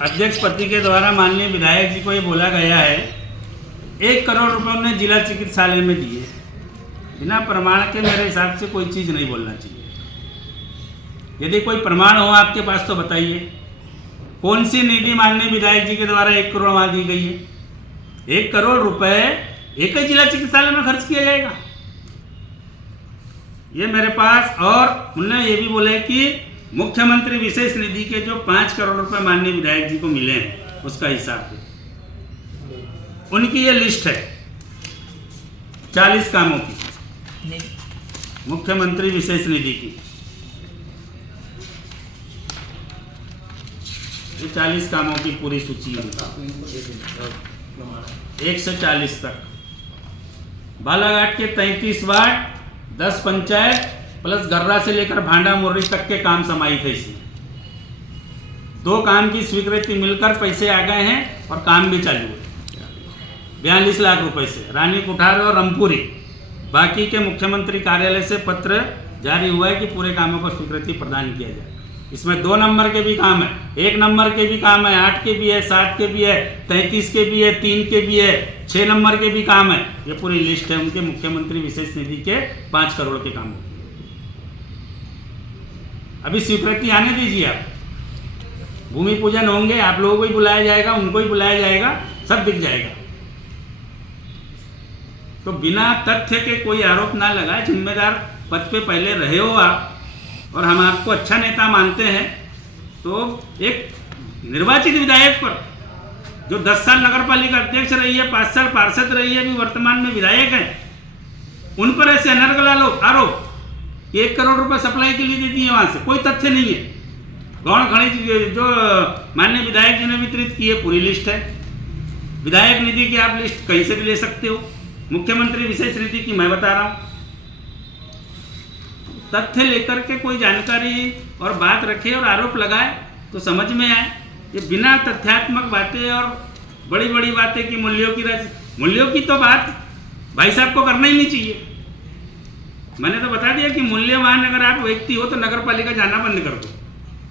अध्यक्ष पति के द्वारा माननीय विधायक जी को ये बोला गया है 1 करोड़ रुपए उन्हें जिला चिकित्सालय में दिए। बिना प्रमाण के मेरे हिसाब से कोई चीज़ नहीं बोलना चाहिए। यदि कोई प्रमाण हो आपके पास तो बताइए, कौन सी निधि माननीय विधायक जी के द्वारा 1 करोड़ वहाँ दी गई है। 1 करोड़ रुपए एक ही जिला चिकित्सालय में खर्च किया जाएगा, ये मेरे पास। और उन्होंने ये भी बोले कि मुख्यमंत्री विशेष निधि के जो 5 करोड़ रुपए माननीय विधायक जी को मिले हैं उसका हिसाब है। उनकी ये लिस्ट है 40 कामों की, मुख्यमंत्री विशेष निधि की। ये 40 कामों की पूरी सूची है 1 से 40 तक। बालाघाट के 33 वार्ड, 10 पंचायत प्लस गर्रा से लेकर भांडा मुर्री तक के काम समाहित है इसमें। 2 काम की स्वीकृति मिलकर पैसे आ गए हैं और काम भी चालू है 42 लाख रुपए से। रानी कुठार और रामपुरी, बाकी के मुख्यमंत्री कार्यालय से पत्र जारी हुआ है कि पूरे कामों को स्वीकृति प्रदान किया जाए। इसमें 2 नंबर के भी काम है, 1 नंबर के भी काम है, 8 के भी है, 7 के भी है, 33 के भी है, 3 के भी है, 6 नंबर के भी काम है। ये पूरी लिस्ट है उनके मुख्यमंत्री विशेष निधि के 5 करोड़ के कामों की। अभी स्वीकृति आने दीजिए आप, भूमि पूजन होंगे, आप लोगों को ही बुलाया जाएगा, उनको ही बुलाया जाएगा, सब दिख जाएगा। तो बिना तथ्य के कोई आरोप ना लगाए। जिम्मेदार पद पे पहले रहे हो आप और हम आपको अच्छा नेता मानते हैं, तो एक निर्वाचित विधायक पर जो 10 साल नगर पालिका अध्यक्ष रही है, 5 साल पार्षद रही है, अभी वर्तमान में विधायक है, उन पर ऐसे अनर्गल आरोप 1 करोड़ रुपए सप्लाई के लिए दे दिए, वहां से कोई तथ्य नहीं है। गौण खनिज जो माननीय विधायक जी ने वितरित की है पूरी लिस्ट है। विधायक निधि की आप लिस्ट कहीं से भी ले सकते हो, मुख्यमंत्री विशेष निधि की मैं बता रहा हूं। तथ्य लेकर के कोई जानकारी और बात रखे और आरोप लगाए तो समझ में आए। ये बिना तथ्यात्मक बातें और बड़ी बड़ी बातें कि मूल्यों की तो बात भाई साहब को करना ही नहीं चाहिए। मैंने तो बता दिया कि मूल्यवान अगर आप व्यक्ति हो तो नगर पालिका जाना बंद कर दो।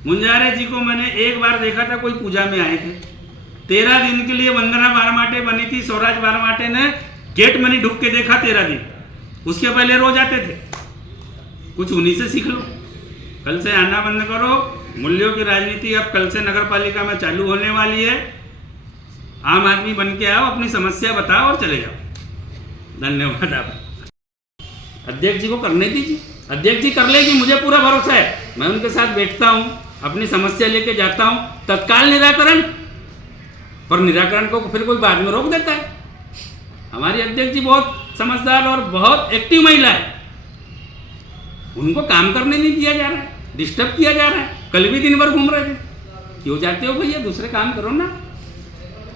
मुंजारे जी को मैंने एक बार देखा था, कोई पूजा में आए थे, 13 दिन के लिए वंदना बारमाटे बनी थी, स्वराज बारमाटे ने गेट में नहीं ढुक के देखा 13 दिन, उसके पहले रोज आते थे। कुछ उन्हीं से सीख लो, कल से आना बंद करो। मूल्यों की राजनीति अब कल से नगर पालिका में चालू होने वाली है। आम आदमी बन के आओ, अपनी समस्या बताओ और चले जाओ। धन्यवाद। आप अध्यक्ष जी को करने दीजिए, अध्यक्ष जी कर लेगी, मुझे पूरा भरोसा है। मैं उनके साथ बैठता हूँ, अपनी समस्या लेके जाता हूँ, तत्काल निराकरण, पर निराकरण को फिर कोई बाद में रोक देता है। हमारी अध्यक्ष जी बहुत समझदार और बहुत एक्टिव महिला है, उनको काम करने नहीं दिया जा रहा है, डिस्टर्ब किया जा रहा है। कल भी दिन भर घूम रहे थे। क्यों जाते हो भैया, दूसरे काम करो ना,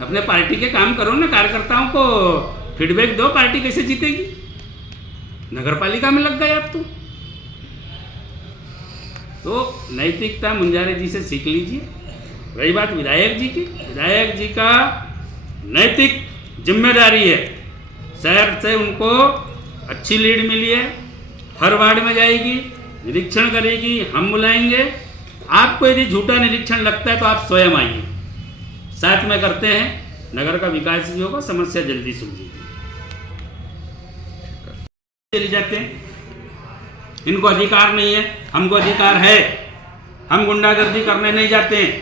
अपने पार्टी के काम करो ना, कार्यकर्ताओं को फीडबैक दो, पार्टी कैसे जीतेगी। नगर पालिका में लग गए आप तो नैतिकता मुंजारे जी से सीख लीजिए। रही बात विधायक जी की, विधायक जी का नैतिक जिम्मेदारी है, शहर से उनको अच्छी लीड मिली है, हर वार्ड में जाएगी, निरीक्षण करेगी, हम बुलाएंगे। आपको यदि झूठा निरीक्षण लगता है तो आप स्वयं आइए, साथ में करते हैं, नगर का विकास ही होगा, समस्या जल्दी सुलझेगी। चले जाते हैं, इनको अधिकार नहीं है, हमको अधिकार है। हम गुंडागर्दी करने नहीं जाते हैं,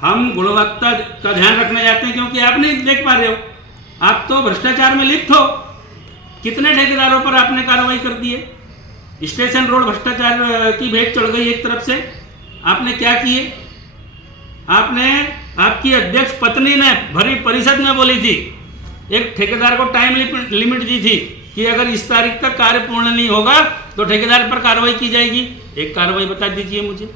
हम गुणवत्ता का ध्यान रखने जाते हैं, क्योंकि आप नहीं देख पा रहे हो, आप तो भ्रष्टाचार में लिप्त हो। कितने ठेकेदारों पर आपने कार्रवाई कर दी है। स्टेशन रोड भ्रष्टाचार की भेंट चढ़ गई एक तरफ से, आपने क्या किए। आपने, आपकी अध्यक्ष पत्नी ने भरी परिषद में बोली थी, एक ठेकेदार को टाइम लिमिट दी थी कि अगर इस तारीख तक कार्य पूर्ण नहीं होगा तो ठेकेदार पर कार्रवाई की जाएगी। एक कार्रवाई बता दीजिए मुझे,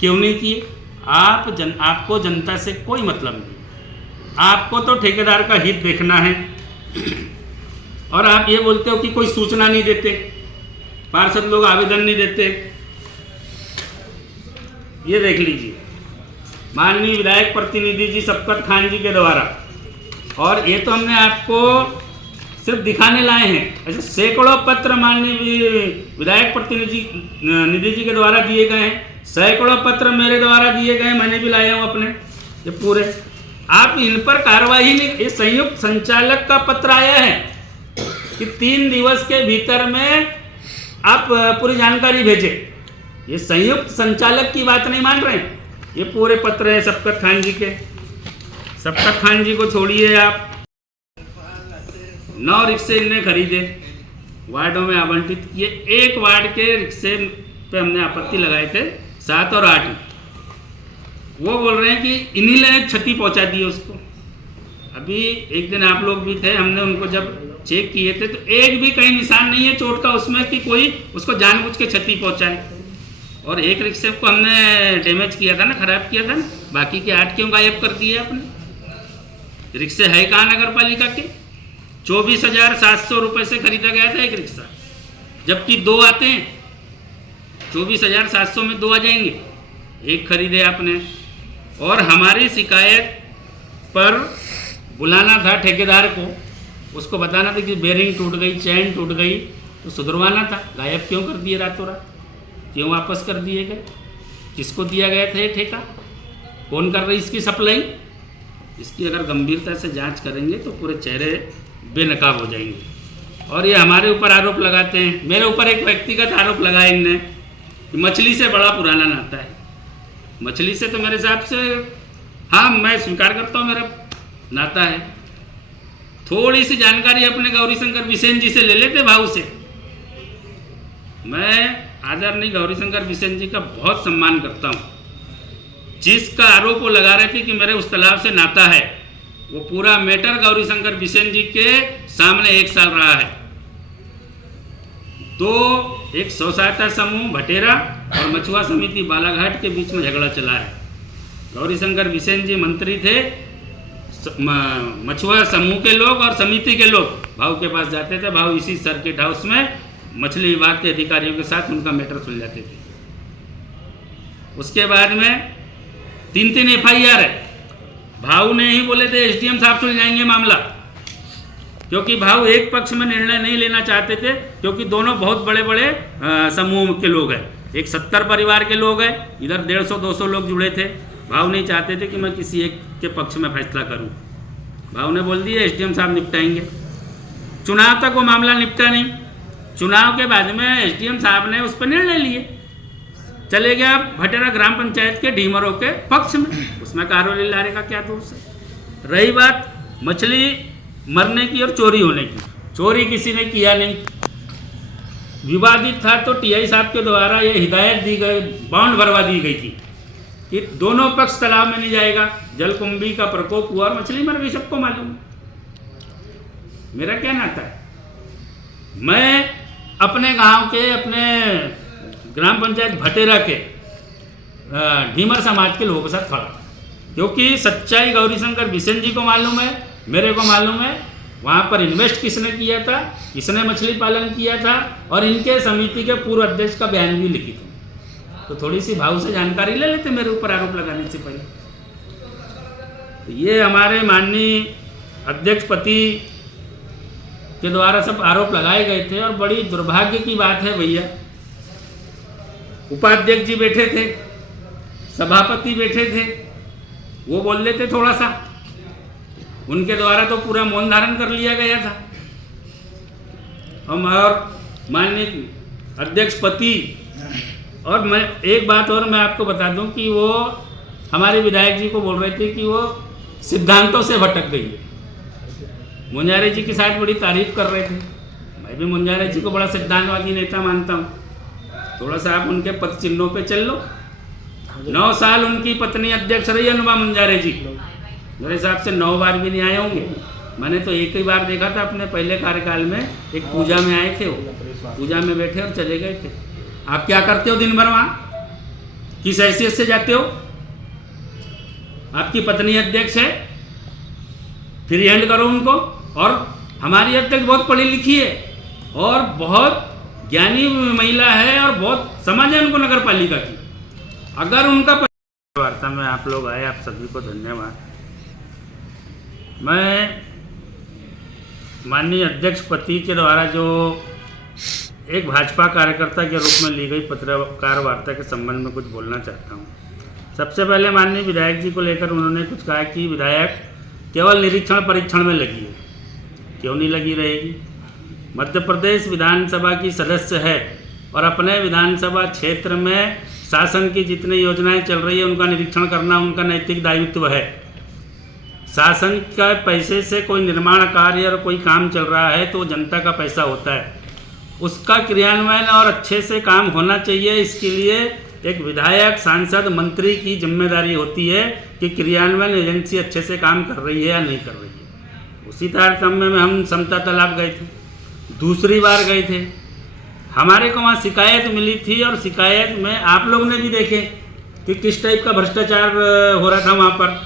क्यों नहीं किए। आपको जनता से कोई मतलब नहीं, आपको तो ठेकेदार का हित देखना है। और आप ये बोलते हो कि कोई सूचना नहीं देते, पार्षद लोग आवेदन नहीं देते। ये देख लीजिए, माननीय विधायक प्रतिनिधि जी शफकत खान जी के द्वारा, और ये तो हमने आपको सिर्फ दिखाने लाए हैं, ऐसे सैकड़ों पत्र माननीय विधायक प्रतिनिधि निधि जी के द्वारा दिए गए हैं। सैकड़ों पत्र मेरे द्वारा दिए गए, मैंने भी लाया हूँ अपने ये पूरे। आप इन पर कार्रवाई नहीं, ये संयुक्त संचालक का पत्र आया है कि 3 दिवस के भीतर में आप पूरी जानकारी भेजें। ये संयुक्त संचालक की बात नहीं मान रहे हैं, ये पूरे पत्र है शफकत खान जी के। शफकत खान जी को छोड़िए आप, 9 रिक्शे इनने खरीदे, वार्डों में आवंटित किए। एक वार्ड के रिक्शे पे हमने आपत्ति लगाए थे 7 और 8, वो बोल रहे हैं कि इन्हीं ने क्षति पहुंचा दी उसको। अभी एक दिन आप लोग भी थे, हमने उनको जब चेक किए थे तो एक भी कहीं निशान नहीं है चोट का उसमें कि कोई उसको जानबूझ के क्षति पहुंचाए। और एक रिक्शे को हमने डैमेज किया था ना, खराब किया था ना, बाकी के 8 क्यों गायब कर दिए आपने? रिक्शे है कहाँ नगर पालिका के? 24,700 रुपये से खरीदा गया था एक रिक्शा, जबकि 2 आते हैं। 24,700 में 2 आ जाएंगे, एक खरीदे आपने। और हमारी शिकायत पर बुलाना था ठेकेदार को, उसको बताना था कि बेरिंग टूट गई, चैन टूट गई, तो सुधरवाना था। गायब क्यों कर दिए रातों रात? क्यों वापस कर दिए गए? किसको दिया गया था ये ठेका? कौन कर रही इसकी सप्लाई? इसकी अगर गंभीरता से जांच करेंगे तो पूरे चेहरे बेनकाब हो जाएंगे। और ये हमारे ऊपर आरोप लगाते हैं, मेरे ऊपर एक व्यक्तिगत आरोप लगाया इनने कि मछली से बड़ा पुराना नाता है। मछली से तो मेरे हिसाब से, हाँ मैं स्वीकार करता हूँ मेरा नाता है। थोड़ी सी जानकारी अपने गौरीशंकर बिसेन जी से ले लेते भाव से। मैं आदरणीय गौरीशंकर बिसेन जी का बहुत सम्मान करता हूँ। जिसका आरोप वो लगा रहे थे कि मेरे उस तालाब से नाता है, वो पूरा मैटर गौरीशंकर बिसेन जी के सामने 1 साल रहा है। एक स्व सहायता समूह भटेरा और मछुआ समिति बालाघाट के बीच में झगड़ा चला है। गौरीशंकर बिसेन जी मंत्री थे, मछुआ समूह के लोग और समिति के लोग भाव के पास जाते थे। भाव इसी सर्किट हाउस में मछली विभाग के अधिकारियों के साथ उनका मैटर सुलझाते थे। उसके बाद में 3 FIR है। भाव ने ही बोले थे SDM साहब सुलझाएंगे मामला, क्योंकि भाव एक पक्ष में निर्णय नहीं लेना चाहते थे, क्योंकि दोनों बहुत बड़े बड़े समूह के लोग हैं। एक 70 परिवार के लोग हैं, इधर 150-200 लोग जुड़े थे। भाव नहीं चाहते थे कि मैं किसी एक के पक्ष में फैसला करूं। भाव ने बोल दिया SDM साहब निपटाएंगे। चुनाव तक वो मामला निपटा नहीं। चुनाव के बाद में SDM साहब ने उस पर निर्णय लिए, चले गया भटेरा ग्राम पंचायत के ढीमरों के पक्ष में। उसमें कारोली लारे का क्या दोष है? रही बात मछली मरने की और चोरी होने की, चोरी किसी ने किया नहीं। विवादित था तो TI साहब के द्वारा ये हिदायत दी गई, बाउंड भरवा दी गई थी कि दोनों पक्ष तालाब में नहीं जाएगा। जलकुंभी का प्रकोप हुआ और मछली मर गई, सबको मालूम है। मेरा क्या नाता है? मैं अपने गांव के, अपने ग्राम पंचायत भटेरा के ढीमर समाज के लोगों के साथ खड़ा, क्योंकि सच्चाई गौरीशंकर बिसेन जी को मालूम है, मेरे को मालूम है वहाँ पर इन्वेस्ट किसने किया था, किसने मछली पालन किया था, और इनके समिति के पूर्व अध्यक्ष का बयान भी लिखित है। तो थोड़ी सी भाव से जानकारी ले लेते मेरे ऊपर आरोप लगाने से पहले। तो ये हमारे माननीय अध्यक्ष पति के द्वारा सब आरोप लगाए गए थे, और बड़ी दुर्भाग्य की बात है भैया, उपाध्यक्ष जी बैठे थे, सभापति बैठे थे, वो बोल लेते थोड़ा सा, उनके द्वारा तो पूरा मौन धारण कर लिया गया था। हम और माननीय अध्यक्ष पति, और मैं एक बात और मैं आपको बता दूं कि वो हमारे विधायक जी को बोल रहे थे कि वो सिद्धांतों से भटक गई है। मुंजारे जी के साथ बड़ी तारीफ कर रहे थे। मैं भी मुंजारे जी को बड़ा सिद्धांतवादी नेता मानता हूँ। थोड़ा सा आप उनके पद चिन्हों पे चल लो। 9 साल उनकी पत्नी अध्यक्ष रही अनुमा मुंजारे जी, मेरे हिसाब से 9 बार भी नहीं आए होंगे। मैंने तो एक ही बार देखा था अपने पहले कार्यकाल में, एक पूजा में आए थे, वो पूजा में बैठे और चले गए थे। आप क्या करते हो दिन भर वहाँ? किस हैसियत से जाते हो? आपकी पत्नी अध्यक्ष है, फ्री हैंड करो उनको। और हमारी अध्यक्ष बहुत पढ़ी लिखी है और बहुत ज्ञानी महिला है और बहुत समझ है उनको नगर पालिका की। अगर उनका वार्ता में आप लोग आए, आप सभी को धन्यवाद। मैं माननीय अध्यक्ष पति के द्वारा जो एक भाजपा कार्यकर्ता के रूप में ली गई पत्रकार वार्ता के संबंध में कुछ बोलना चाहता हूँ। सबसे पहले माननीय विधायक जी को लेकर उन्होंने कुछ कहा कि विधायक केवल निरीक्षण परीक्षण में लगी है। क्यों नहीं लगी रहेगी? मध्य प्रदेश विधानसभा की सदस्य है और अपने विधानसभा क्षेत्र में शासन की जितनी योजनाएं चल रही है उनका निरीक्षण करना उनका नैतिक दायित्व है। शासन का पैसे से कोई निर्माण कार्य और कोई काम चल रहा है तो जनता का पैसा होता है, उसका क्रियान्वयन और अच्छे से काम होना चाहिए। इसके लिए एक विधायक, सांसद, मंत्री की जिम्मेदारी होती है कि क्रियान्वयन एजेंसी अच्छे से काम कर रही है या नहीं कर रही है। उसी तारतम्य में हम समता तालाब गए थे, दूसरी बार गए थे। हमारे को वहाँ शिकायत मिली थी और शिकायत में आप लोग ने भी देखे कि किस टाइप का भ्रष्टाचार हो रहा था वहाँ पर।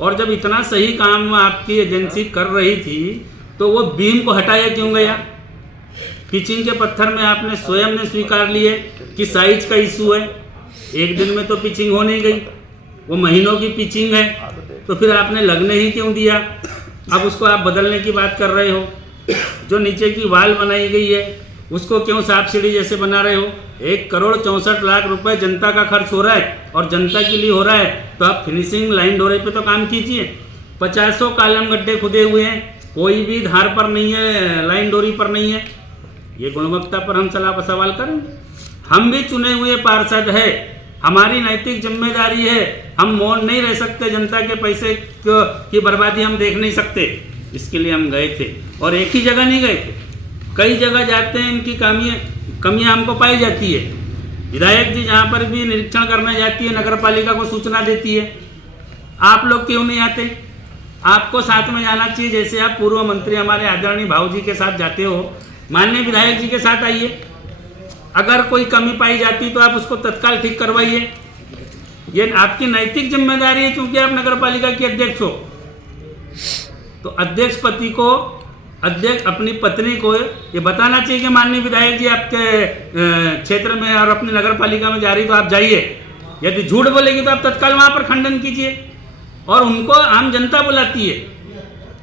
और जब इतना सही काम आपकी एजेंसी कर रही थी तो वो बीम को हटाया क्यों गया? पिचिंग के पत्थर में आपने स्वयं ने स्वीकार लिए कि साइज का इशू है। एक दिन में तो पिचिंग हो नहीं गई, वो महीनों की पिचिंग है, तो फिर आपने लगने ही क्यों दिया? अब उसको आप बदलने की बात कर रहे हो। जो नीचे की वाल बनाई गई है उसको क्यों सांप सीढ़ी जैसे बना रहे हो? 1,64,00,000 रुपए जनता का खर्च हो रहा है और जनता के लिए हो रहा है, तो आप फिनिशिंग लाइन डोरे पे तो काम कीजिए। 50 कॉलम गड्ढे खुदे हुए हैं, कोई भी धार पर नहीं है, लाइन डोरी पर नहीं है। ये गुणवत्ता पर हम सवाल करेंगे? हम भी चुने हुए पार्षद है, हमारी नैतिक जिम्मेदारी है। हम मौन नहीं रह सकते, जनता के पैसे की बर्बादी हम देख नहीं सकते। इसके लिए हम गए थे और एक ही जगह नहीं गए थे, कई जगह जाते हैं। इनकी कमियां हमको पाई जाती है। विधायक जी जहाँ पर भी निरीक्षण करने जाती है नगर पालिका को सूचना देती है। आप लोग क्यों नहीं आते? आपको साथ में जाना चाहिए, जैसे आप पूर्व मंत्री हमारे आदरणीय भाऊ जी के साथ जाते हो, माननीय विधायक जी के साथ आइए। अगर कोई कमी पाई जाती तो आप उसको तत्काल ठीक करवाइए। ये आपकी नैतिक जिम्मेदारी है, क्योंकि आप नगर पालिका के अध्यक्ष हो। तो अध्यक्ष अपनी पत्नी को ये बताना चाहिए कि माननीय विधायक जी आपके क्षेत्र में और अपनी नगर पालिका में जा रही तो आप जाइए। यदि झूठ बोलेगी तो आप तत्काल वहाँ पर खंडन कीजिए। और उनको आम जनता बुलाती है,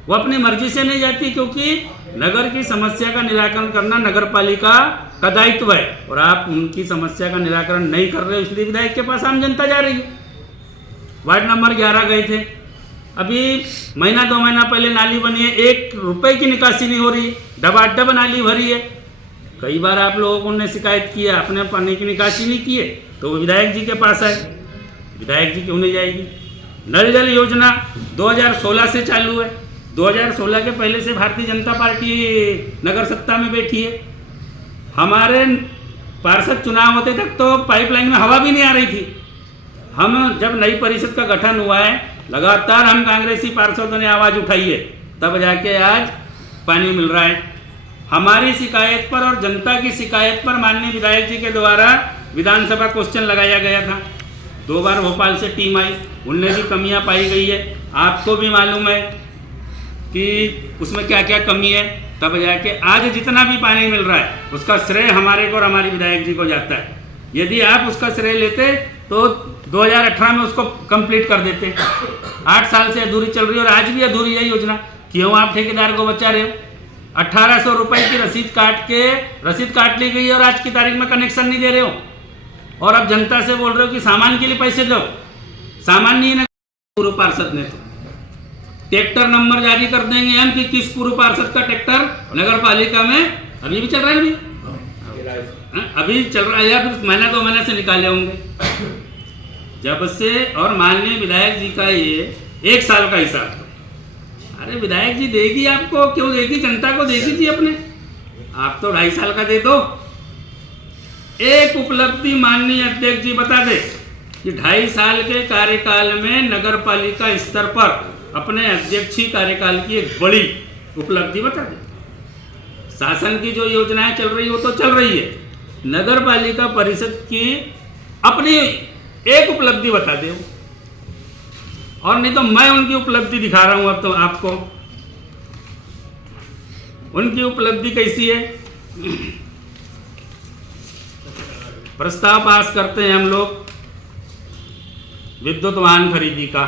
वो अपनी मर्जी से नहीं जाती, क्योंकि नगर की समस्या का निराकरण करना नगर पालिका का दायित्व है। और आप उनकी समस्या का निराकरण नहीं कर रहे, इसलिए विधायक के पास आम जनता जा रही है। वार्ड नंबर 11 गए थे, अभी महीना 2 महीना पहले नाली बनी है, 1 रुपए की निकासी नहीं हो रही, डबाडब नाली भरी है। कई बार आप लोगों ने शिकायत की है, आपने पानी की निकासी नहीं की है, तो वो विधायक जी के पास आए। विधायक जी क्यों नहीं जाएगी? नल जल योजना 2016 से चालू है। 2016 के पहले से भारतीय जनता पार्टी नगर सत्ता में बैठी है। हमारे पार्षद चुनाव होते तक तो पाइपलाइन में हवा भी नहीं आ रही थी। हम जब नई परिषद का गठन हुआ है, लगातार हम कांग्रेसी पार्षदों ने आवाज़ उठाई है, तब जाके आज पानी मिल रहा है। हमारी शिकायत पर और जनता की शिकायत पर माननीय विधायक जी के द्वारा विधानसभा क्वेश्चन लगाया गया था। 2 बार भोपाल से टीम आई, उनने भी कमियां पाई गई है। आपको भी मालूम है कि उसमें क्या क्या कमी है। तब जाके आज जितना भी पानी मिल रहा है उसका श्रेय हमारे को और हमारे विधायक जी को जाता है। यदि आप उसका श्रेय लेते तो 2018 में उसको कंप्लीट कर देते। 8 साल से अधूरी चल रही है और आज भी अधूरी है योजना। क्यों आप ठेकेदार को बचा रहे हो? 1800 रुपए की रसीद काट ली गई और आज की तारीख में कनेक्शन नहीं दे रहे हो। और अब जनता से बोल रहे हो कि सामान के लिए पैसे दो। सामान नहीं है पूर्व पार्षद ने तो ट्रैक्टर नंबर जारी कर देंगे हम कि किस पूर्व पार्षद का ट्रैक्टर नगर पालिका में अभी भी चल रहा है। अभी चल रहा है या फिर महीना 2 महीने से निकाले होंगे जब से। और माननीय विधायक जी का ये 1 साल का हिसाब। अरे विधायक जी देगी आपको, क्यों देगी? जनता को देगी जी अपने। आप तो 2.5 साल का दे दो। एक उपलब्धि माननीय अध्यक्ष जी बता दे कि 2.5 साल के कार्यकाल में नगर पालिका स्तर पर अपने अध्यक्षीय कार्यकाल की एक बड़ी उपलब्धि बता दे। शासन की जो योजनाएं चल रही है वो तो चल रही है, नगर पालिका परिषद की अपनी एक उपलब्धि बता दे। और नहीं तो मैं उनकी उपलब्धि दिखा रहा हूं अब तो आपको। उनकी उपलब्धि कैसी है? प्रस्ताव पास करते हैं हम लोग विद्युत वाहन खरीदी का,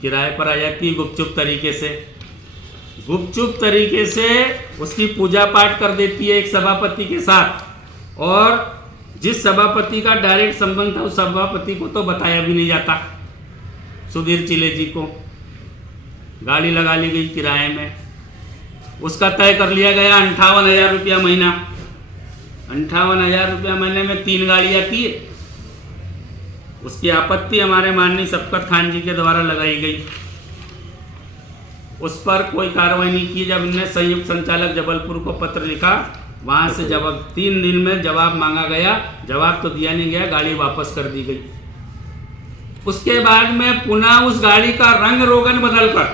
किराए पर आ जाती है गुपचुप तरीके से। गुपचुप तरीके से उसकी पूजा पाठ कर देती है एक सभापति के साथ, और जिस सभापति का डायरेक्ट संबंध था उस सभापति को तो बताया भी नहीं जाता। सुधीर चिले जी को गाड़ी लगा ली गई किराए में, उसका तय कर लिया गया 58,000 रुपया महीना। 58,000 रुपया महीने में 3 गाड़ी आती है। उसकी आपत्ति हमारे माननीय शफकत खान जी के द्वारा लगाई गई, उस पर कोई कार्रवाई नहीं की। जब इनने संयुक्त संचालक जबलपुर को पत्र लिखा, वहाँ से जवाब 3 दिन में जवाब मांगा गया, जवाब तो दिया नहीं गया, गाड़ी वापस कर दी गई। उसके बाद में पुनः उस गाड़ी का रंग रोगन बदलकर,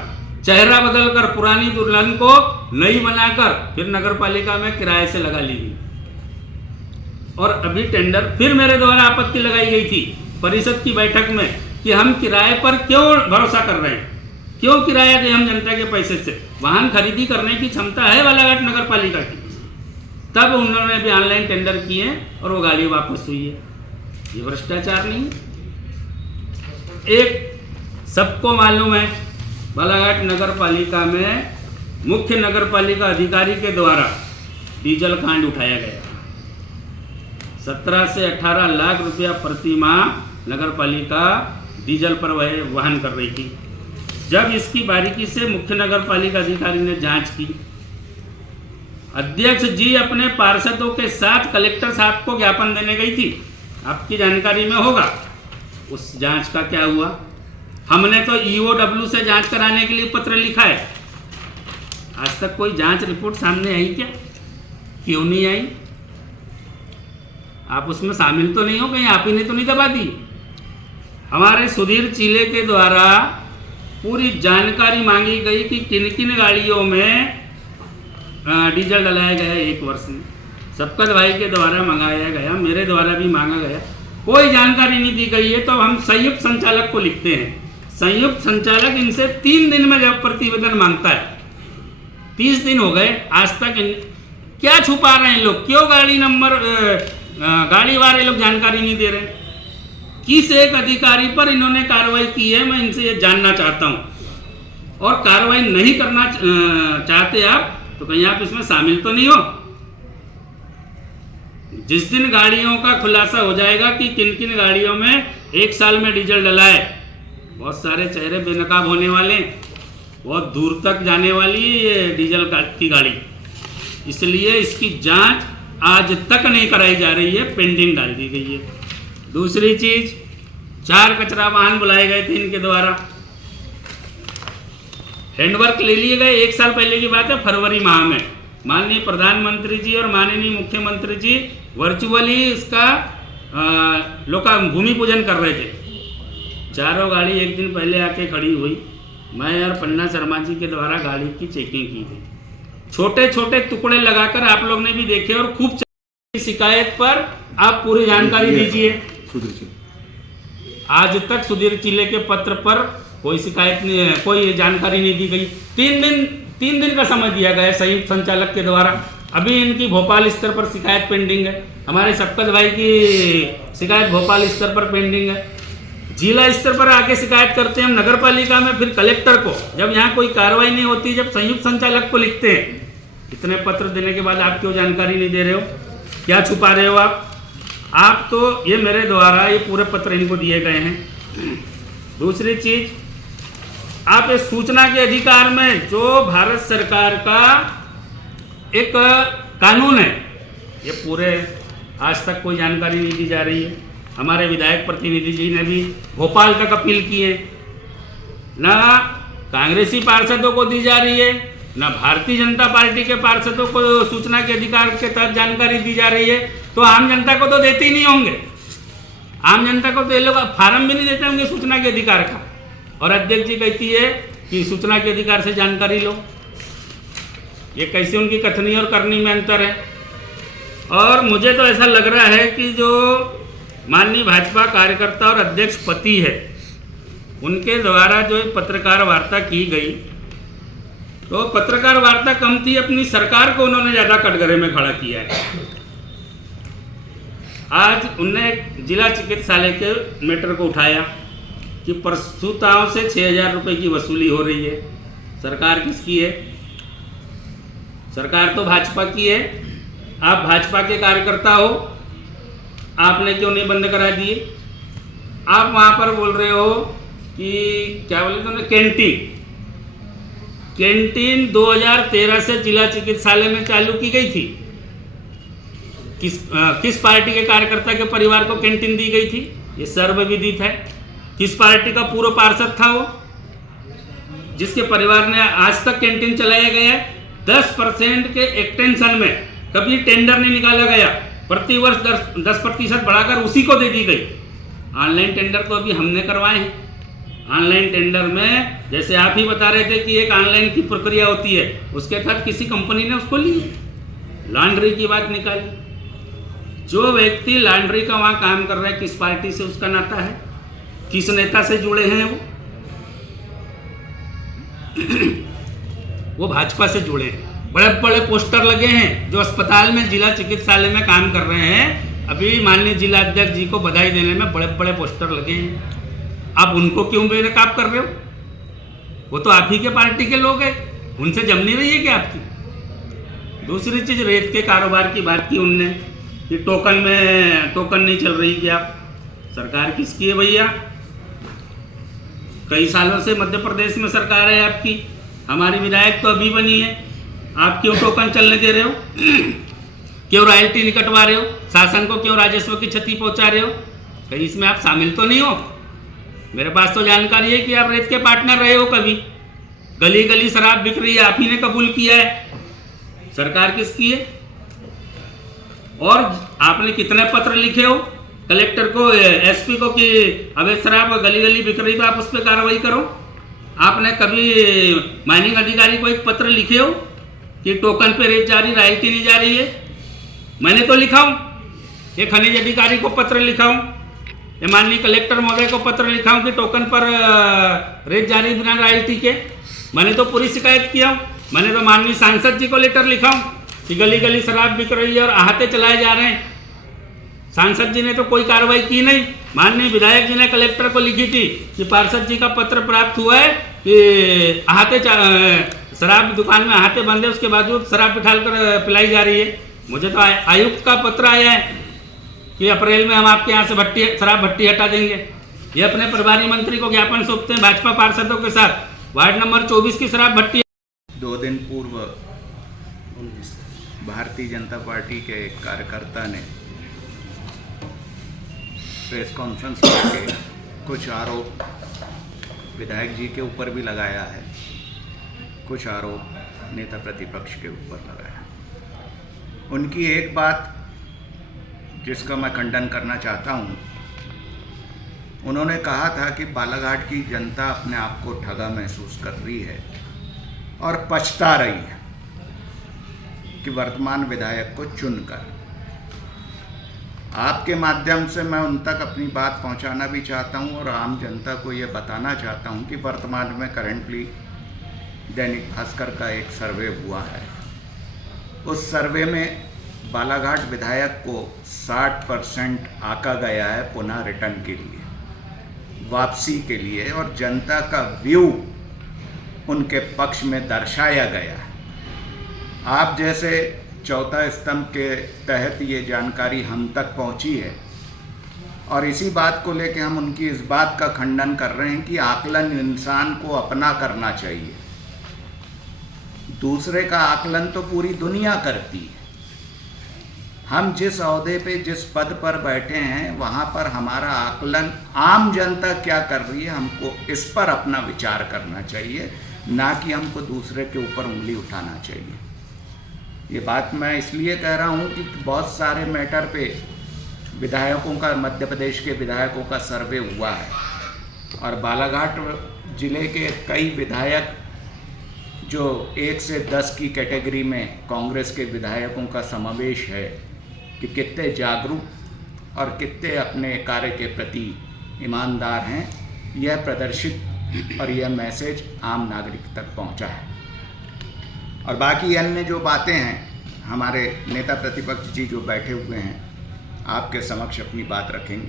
चेहरा बदलकर, पुरानी दुल्हन को नई बनाकर फिर नगर पालिका में किराए से लगा ली गई। और अभी टेंडर फिर मेरे द्वारा आपत्ति लगाई गई थी परिषद की बैठक में कि हम किराए पर क्यों भरोसा कर रहे हैं, क्यों किराया दें हम जनता के पैसे से, वाहन खरीदी करने की क्षमता है बालाघाट नगर पालिका की। तब उन्होंने भी ऑनलाइन टेंडर किए और वो गाड़ी वापस हुई है। ये भ्रष्टाचार नहीं है? एक सबको मालूम है, बालाघाट नगर पालिका में मुख्य नगर पालिका अधिकारी के द्वारा डीजल कांड उठाया गया। 17 से 18 लाख रुपया प्रति माह नगर पालिका डीजल पर वहन कर रही थी। जब इसकी बारीकी से मुख्य नगर पालिका अधिकारी ने जांच की, अध्यक्ष जी अपने पार्षदों के साथ कलेक्टर साहब को ज्ञापन देने गई थी, आपकी जानकारी में होगा। उस जांच का क्या हुआ? हमने तो EOW से जांच कराने के लिए पत्र लिखा है, आज तक कोई जांच रिपोर्ट सामने आई क्या? क्यों नहीं आई? आप उसमें शामिल तो नहीं हो, कहीं आप ही ने तो नहीं दबा दी? हमारे सुधीर चिले के द्वारा पूरी जानकारी मांगी गई कि किन किन गाड़ियों में डीजल डलाया गया 1 वर्ष में। शफकत भाई के द्वारा मंगाया गया, मेरे द्वारा भी मांगा गया, कोई जानकारी नहीं दी गई है। तो हम संयुक्त संचालक को लिखते हैं, संयुक्त संचालक इनसे 3 दिन में जब प्रतिवेदन मांगता है, 30 दिन हो गए, आज तक क्या छुपा रहे हैं लोग? क्यों गाड़ी नंबर गाड़ी वाले लोग जानकारी नहीं दे रहे? किस एक अधिकारी पर इन्होंने कार्रवाई की है, मैं इनसे ये जानना चाहता हूँ। और कार्रवाई नहीं करना चाहते आप तो कहीं आप इसमें शामिल तो नहीं हो? जिस दिन गाड़ियों का खुलासा हो जाएगा कि किन किन गाड़ियों में 1 साल में डीजल डला है, बहुत सारे चेहरे बेनकाब होने वाले, बहुत दूर तक जाने वाली है ये डीजल की गाड़ी। इसलिए इसकी जांच आज तक नहीं कराई जा रही है, पेंडिंग डाल दी गई है। दूसरी चीज, 4 कचरा वाहन बुलाए गए थे इनके द्वारा, हैंडवर्क ले लिए गए। 1 साल पहले की बात है, फरवरी माह में माननीय प्रधानमंत्री जी और माननीय मुख्यमंत्री जी वर्चुअली इसका भूमि पूजन कर रहे थे। 4 गाड़ी एक दिन पहले आके खड़ी हुई, मैं और पन्ना शर्मा जी के द्वारा गाड़ी की चेकिंग की गई। छोटे छोटे टुकड़े लगाकर आप लोग ने भी देखे और खूब शिकायत पर आप पूरी जानकारी दीजिए। आज तक सुधीर चिले के पत्र पर कोई शिकायत नहीं है, कोई जानकारी नहीं दी गई। 3 दिन का समय दिया गया संयुक्त संचालक के द्वारा। अभी इनकी भोपाल स्तर पर शिकायत पेंडिंग है, हमारे शफकत भाई की शिकायत भोपाल स्तर पर पेंडिंग है। जिला स्तर पर आके शिकायत करते हैं हम नगर पालिका में, फिर कलेक्टर को। जब यहाँ कोई कार्रवाई नहीं होती, जब संयुक्त संचालक को लिखते हैं, इतने पत्र देने के बाद आप क्यों जानकारी नहीं दे रहे हो? क्या छुपा रहे हो आप तो ये मेरे द्वारा ये पूरे पत्र इनको दिए गए हैं। दूसरी चीज, आप इस सूचना के अधिकार में जो भारत सरकार का एक कानून है, ये पूरे आज तक कोई जानकारी नहीं दी जा रही है। हमारे विधायक प्रतिनिधि जी ने भी भोपाल तक अपील की है, ना कांग्रेसी पार्षदों को दी जा रही है, ना भारतीय जनता पार्टी के पार्षदों को सूचना के अधिकार के तहत जानकारी दी जा रही है। तो आम जनता को तो देते ही नहीं होंगे, आम जनता को तो ये लोग फार्म भी नहीं देते होंगे सूचना के अधिकार का। और अध्यक्ष जी कहती है कि सूचना के अधिकार से जानकारी लो। ये कैसे उनकी कथनी और करनी में अंतर है। और मुझे तो ऐसा लग रहा है कि जो माननीय भाजपा कार्यकर्ता और अध्यक्ष पति है, उनके द्वारा जो पत्रकार वार्ता की गई, तो पत्रकार वार्ता कम थी, अपनी सरकार को उन्होंने ज़्यादा कटघरे में खड़ा किया है। आज उनने जिला चिकित्सालय के मैटर को उठाया कि प्रसूताओं से 6,000 रुपये की वसूली हो रही है। सरकार किसकी है? सरकार तो भाजपा की है, आप भाजपा के कार्यकर्ता हो, आपने क्यों नहीं बंद करा दिए? आप वहाँ पर बोल रहे हो कि क्या बोले तुमने, कैंटीन 2013 से जिला चिकित्सालय में चालू की गई थी। किस पार्टी के कार्यकर्ता के परिवार को कैंटीन दी गई थी? ये सर्वविदित है। किस पार्टी का पूर्व पार्षद था वो, जिसके परिवार ने आज तक कैंटीन चलाया गया है? 10% के एक्सटेंशन में कभी टेंडर नहीं निकाला गया, प्रतिवर्ष 10% बढ़ाकर उसी को दे दी गई। ऑनलाइन टेंडर तो अभी हमने करवाए हैं। ऑनलाइन टेंडर में जैसे आप ही बता रहे थे कि एक ऑनलाइन की प्रक्रिया होती है, उसके तहत किसी कंपनी ने उसको ली। लॉन्ड्री की बात निकाली, जो व्यक्ति लॉन्ड्री का वहाँ काम कर रहा है, किस पार्टी से उसका नाता है, किस नेता से जुड़े हैं वो भाजपा से जुड़े हैं। बड़े बड़े पोस्टर लगे हैं, जो अस्पताल में, जिला चिकित्सालय में काम कर रहे हैं। अभी माननीय जिला अध्यक्ष जी को बधाई देने में बड़े बड़े पोस्टर लगे हैं। आप उनको क्यों बेनकाब कर रहे हो? वो तो आप ही के पार्टी के लोग हैं, उनसे जम नहीं रही है क्या आपकी? दूसरी चीज, रेत के कारोबार की बात की उनने कि टोकन नहीं चल रही क्या? सरकार किसकी है भैया? कई सालों से मध्य प्रदेश में सरकार है आपकी, हमारी विधायक तो अभी बनी है। आप क्यों टोकन चलने दे रहे हो? क्यों रॉयल्टी नहीं कटवा रहे हो? शासन को क्यों राजस्व की क्षति पहुंचा रहे हो? कहीं इसमें आप शामिल तो नहीं हो? मेरे पास तो जानकारी है कि आप रेत के पार्टनर रहे हो कभी। गली गली शराब बिक रही है, आप ही ने कबूल किया है। सरकार किसकी है? और आपने कितने पत्र लिखे हो कलेक्टर को, एसपी को कि अवैध शराब गली गली बिक रही है, आप उस पर कार्रवाई करो? आपने कभी माइनिंग अधिकारी को एक पत्र लिखे हो कि टोकन पे रेत जारी, रॉयल्टी नहीं जा रही है? मैंने तो लिखा हूँ। ये खनिज अधिकारी को पत्र लिखा हूँ, ये माननीय कलेक्टर महोदय को पत्र लिखा हूँ कि टोकन पर रेत जारी बिना रॉयल्टी के। मैंने तो पूरी शिकायत किया हूँ। मैंने तो माननीय सांसद जी को लेटर लिखा हूँ कि गली गली शराब बिक रही है और अहाते चलाए जा रहे हैं। सांसद जी ने तो कोई कार्रवाई की नहीं। माननीय विधायक जी ने कलेक्टर को लिखी थी कि पार्षद जी का पत्र प्राप्त हुआ है कि अहाते शराब दुकान में अहाते बंद है, उसके बावजूद शराब बिठाल कर पिलाई जा रही है। मुझे तो आयुक्त का पत्र आया है कि अप्रैल में हम आपके यहाँ से शराब भट्टी हटा देंगे। ये अपने प्रभारी मंत्री को ज्ञापन सौंपते हैं भाजपा पार्षदों के साथ। वार्ड नंबर 24 की शराब भट्टी। 2 दिन पूर्व भारतीय जनता पार्टी के एक कार्यकर्ता ने प्रेस कॉन्फ्रेंस करके कुछ आरोप विधायक जी के ऊपर भी लगाया है, कुछ आरोप नेता प्रतिपक्ष के ऊपर लगाया। उनकी एक बात जिसका मैं खंडन करना चाहता हूँ, उन्होंने कहा था कि बालाघाट की जनता अपने आप को ठगा महसूस कर रही है और पछता रही है कि वर्तमान विधायक को चुनकर। आपके माध्यम से मैं उन तक अपनी बात पहुंचाना भी चाहता हूं और आम जनता को ये बताना चाहता हूं कि वर्तमान में करंटली दैनिक भास्कर का एक सर्वे हुआ है। उस सर्वे में बालाघाट विधायक को 60% आका गया है पुनः रिटर्न के लिए, वापसी के लिए, और जनता का व्यू उनके पक्ष में दर्शाया गया है। आप जैसे चौथा स्तंभ के तहत ये जानकारी हम तक पहुंची है और इसी बात को लेकर हम उनकी इस बात का खंडन कर रहे हैं कि आकलन इंसान को अपना करना चाहिए। दूसरे का आकलन तो पूरी दुनिया करती है। हम जिस ओहदे पे, जिस पद पर बैठे हैं, वहाँ पर हमारा आकलन आम जनता क्या कर रही है, हमको इस पर अपना विचार करना चाहिए, ना कि हमको दूसरे के ऊपर उंगली उठाना चाहिए। ये बात मैं इसलिए कह रहा हूँ कि बहुत सारे मैटर पे विधायकों का, मध्य प्रदेश के विधायकों का सर्वे हुआ है और बालाघाट जिले के कई विधायक जो 1 से 10 की कैटेगरी में कांग्रेस के विधायकों का समावेश है कि कितने जागरूक और कितने अपने कार्य के प्रति ईमानदार हैं, यह प्रदर्शित और यह मैसेज आम नागरिक तक पहुंचा है। और बाकी अन्य जो बातें हैं, हमारे नेता प्रतिपक्ष जी जो बैठे हुए हैं आपके समक्ष अपनी बात रखेंगे।